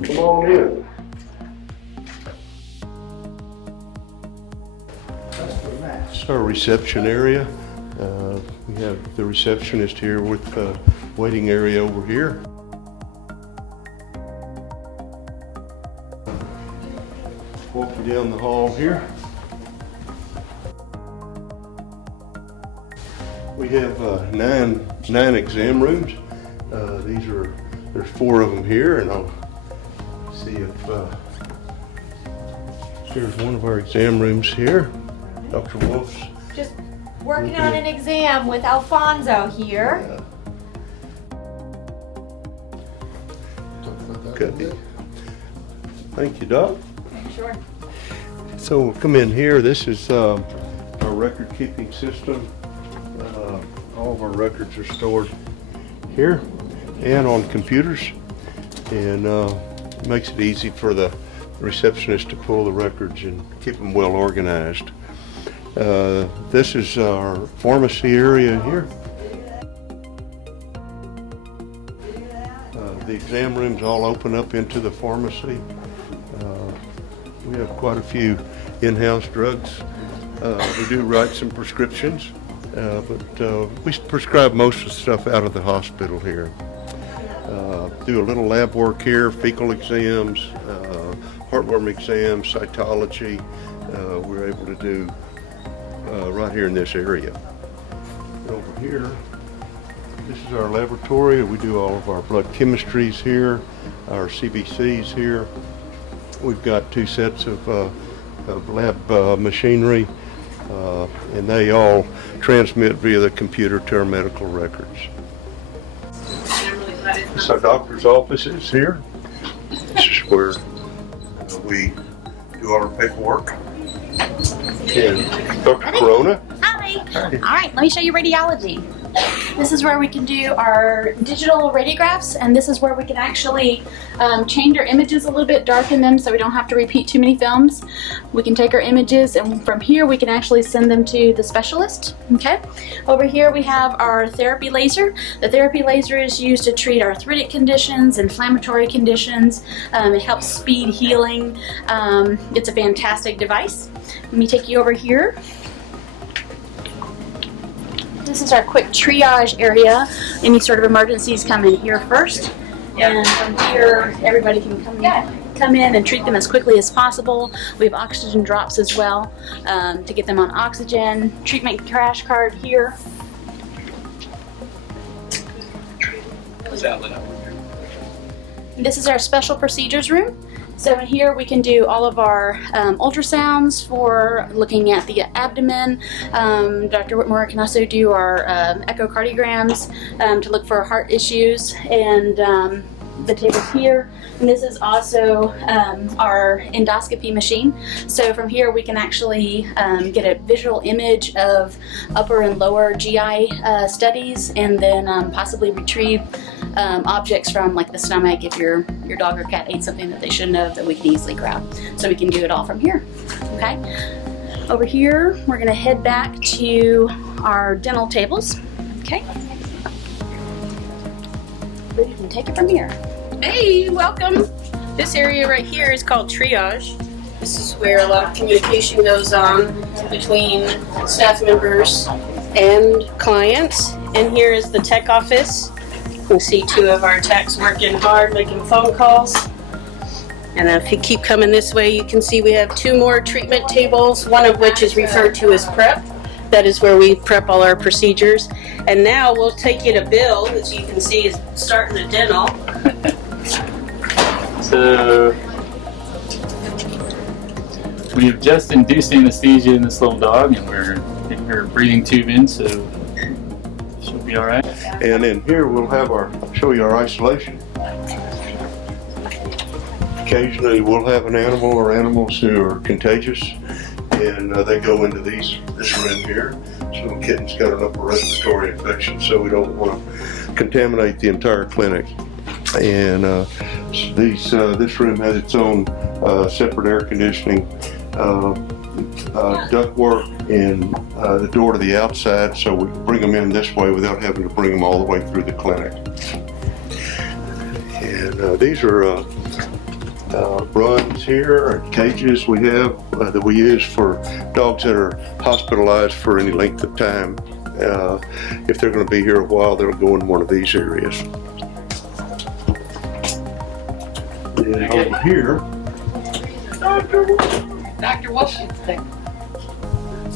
Come on in. This is our reception area. We have the receptionist here with the waiting area over here. Walking down the hall here. We have nine exam rooms. There's 4 of them here, and I'll see if here's one of our exam rooms here. Dr. Wolf's just working on an exam with Alfonso here. Okay. Thank you, Doc. Sure. So we'll come in here. This is our record keeping system. All of our records are stored here and on computers, and makes it easy for the receptionist to pull the records and keep them well organized. This is our pharmacy area here. The exam rooms all open up into the pharmacy. We have quite a few in-house drugs. We do write some prescriptions, but we prescribe most of the stuff out of the hospital here. Do a little lab work here, fecal exams, heartworm exams, cytology. We're able to do right here in this area. Over here, this is our laboratory. We do all of our blood chemistries here, our CBCs here. We've got 2 sets of lab machinery, and they all transmit via the computer to our medical records. So doctor's office is here. This is where we do all our paperwork. And Dr. Corona. Hi. All right, let me show you radiology. This is where we can do our digital radiographs, and this is where we can actually change our images a little bit, darken them so we don't have to repeat too many films. We can take our images, and from here we can actually send them to the specialist. Okay. Over here we have our therapy laser. The therapy laser is used to treat arthritic conditions, inflammatory conditions. It helps speed healing. It's a fantastic device. Let me take you over here. This is our quick triage area. Any sort of emergencies come in here first. And from here, everybody can come in and treat them as quickly as possible. We have oxygen drops as well to get them on oxygen. Treatment crash card here. This is our special procedures room. So in here we can do all of our ultrasounds for looking at the abdomen. Dr. Whitmore can also do our echocardiograms to look for heart issues, and the tables here. And this is also our endoscopy machine. So from here we can actually get a visual image of upper and lower GI studies, and then possibly retrieve objects from like the stomach if your dog or cat ate something that they shouldn't have, that we can easily grab. So we can do it all from here. Okay. Over here we're going to head back to our dental tables. Okay. You can take it from here. Hey, welcome. This area right here is called triage. This is where a lot of communication goes on between staff members and clients. And here is the tech office. You can see 2 of our techs working hard, making phone calls. And if you keep coming this way, you can see we have 2 more treatment tables, one of which is referred to as prep. That is where we prep all our procedures. And now we'll take you to Bill, as you can see is starting the dental. So we've just induced anesthesia in this little dog, and we're getting her breathing tube in, so she'll be all right. And in here we'll have show you our isolation. Occasionally we'll have an animal or animals who are contagious, and they go into this room here. So the kitten's got an upper respiratory infection, so we don't want to contaminate the entire clinic. And this room has its own separate air conditioning, ductwork, and the door to the outside, so we can bring them in this way without having to bring them all the way through the clinic. And these are runs here, and cages we have that we use for dogs that are hospitalized for any length of time. If they're going to be here a while, they'll go in one of these areas. Then over here, Dr. Wolf.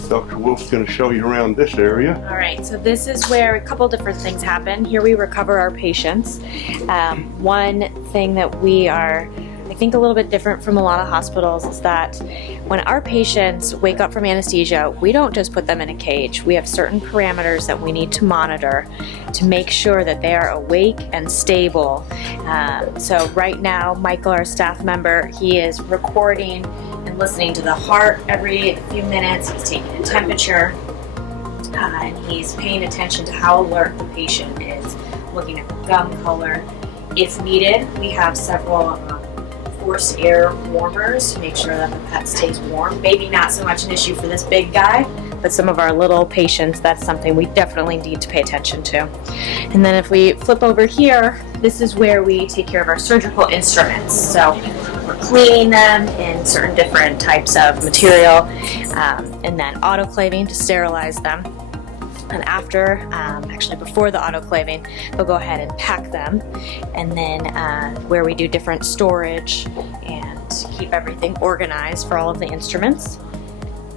Dr. Wolf's going to show you around this area. All right, so this is where a couple different things happen. Here we recover our patients. One thing that we are, I think, a little bit different from a lot of hospitals is that when our patients wake up from anesthesia, we don't just put them in a cage. We have certain parameters that we need to monitor to make sure that they are awake and stable. So right now, Michael, our staff member, he is recording and listening to the heart every few minutes. He's taking a temperature, and he's paying attention to how alert the patient is, looking at the gum color. If needed, we have several forced air warmers to make sure that the pet stays warm. Maybe not so much an issue for this big guy, but some of our little patients, that's something we definitely need to pay attention to. And then if we flip over here, this is where we take care of our surgical instruments. So we're cleaning them in certain different types of material, and then autoclaving to sterilize them. And after, actually before the autoclaving, we'll go ahead and pack them. And then where we do different storage and keep everything organized for all of the instruments.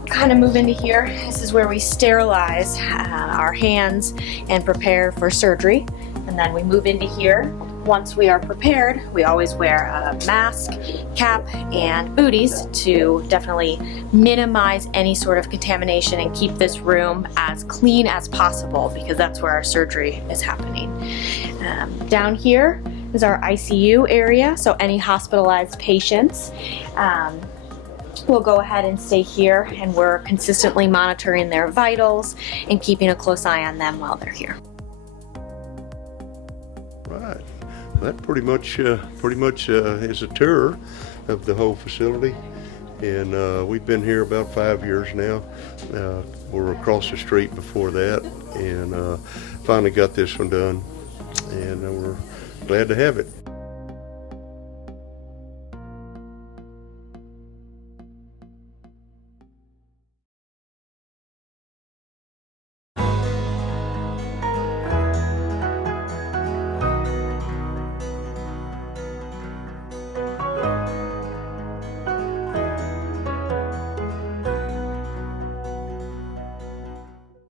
Kind of move into here. This is where we sterilize our hands and prepare for surgery. And then we move into here. Once we are prepared, we always wear a mask, cap, and booties to definitely minimize any sort of contamination and keep this room as clean as possible, because that's where our surgery is happening. Down here is our ICU area, so any hospitalized patients will go ahead and stay here, and we're consistently monitoring their vitals and keeping a close eye on them while they're here. Right. That pretty much is a tour of the whole facility, and we've been here about 5 years now. We were across the street before that, and finally got this one done, and we're glad to have it.